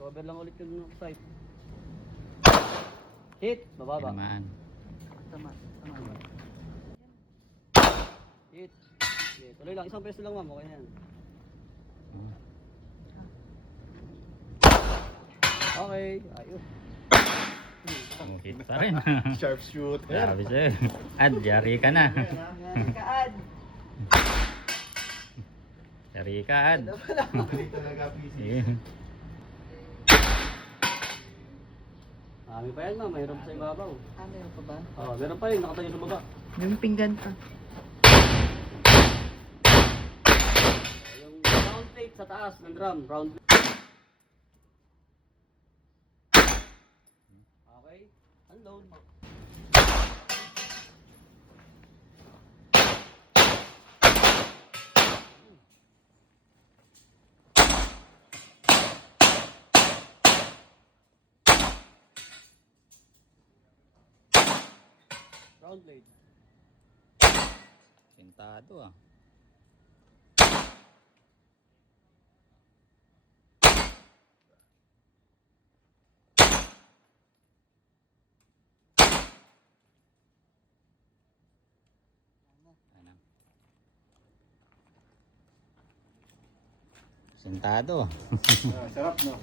Cover lang ulit yung site. Hit! Bababa. Tinamaan. Tama. Hit. Okay, tuloy lang. Isang peso lang ma'am. Okay na yan. Okay. Ayos. Hit pa rin. Sharp shooter. Grabe sir. Ad, yari ka na. Kaad. Yari ka, Ad. Balik talaga PC. Sige. Marami pa yan ma'am. Mayroon pa sa ibabaw. Meron pa ba? Oo, meron pa rin. Nakatayo sa baba. May pinggan pa. Yung round plate sa taas ng drum. Round plate. Okay. Unload. Round blade. Sintado ah. Ano? Sintado. Sarap no?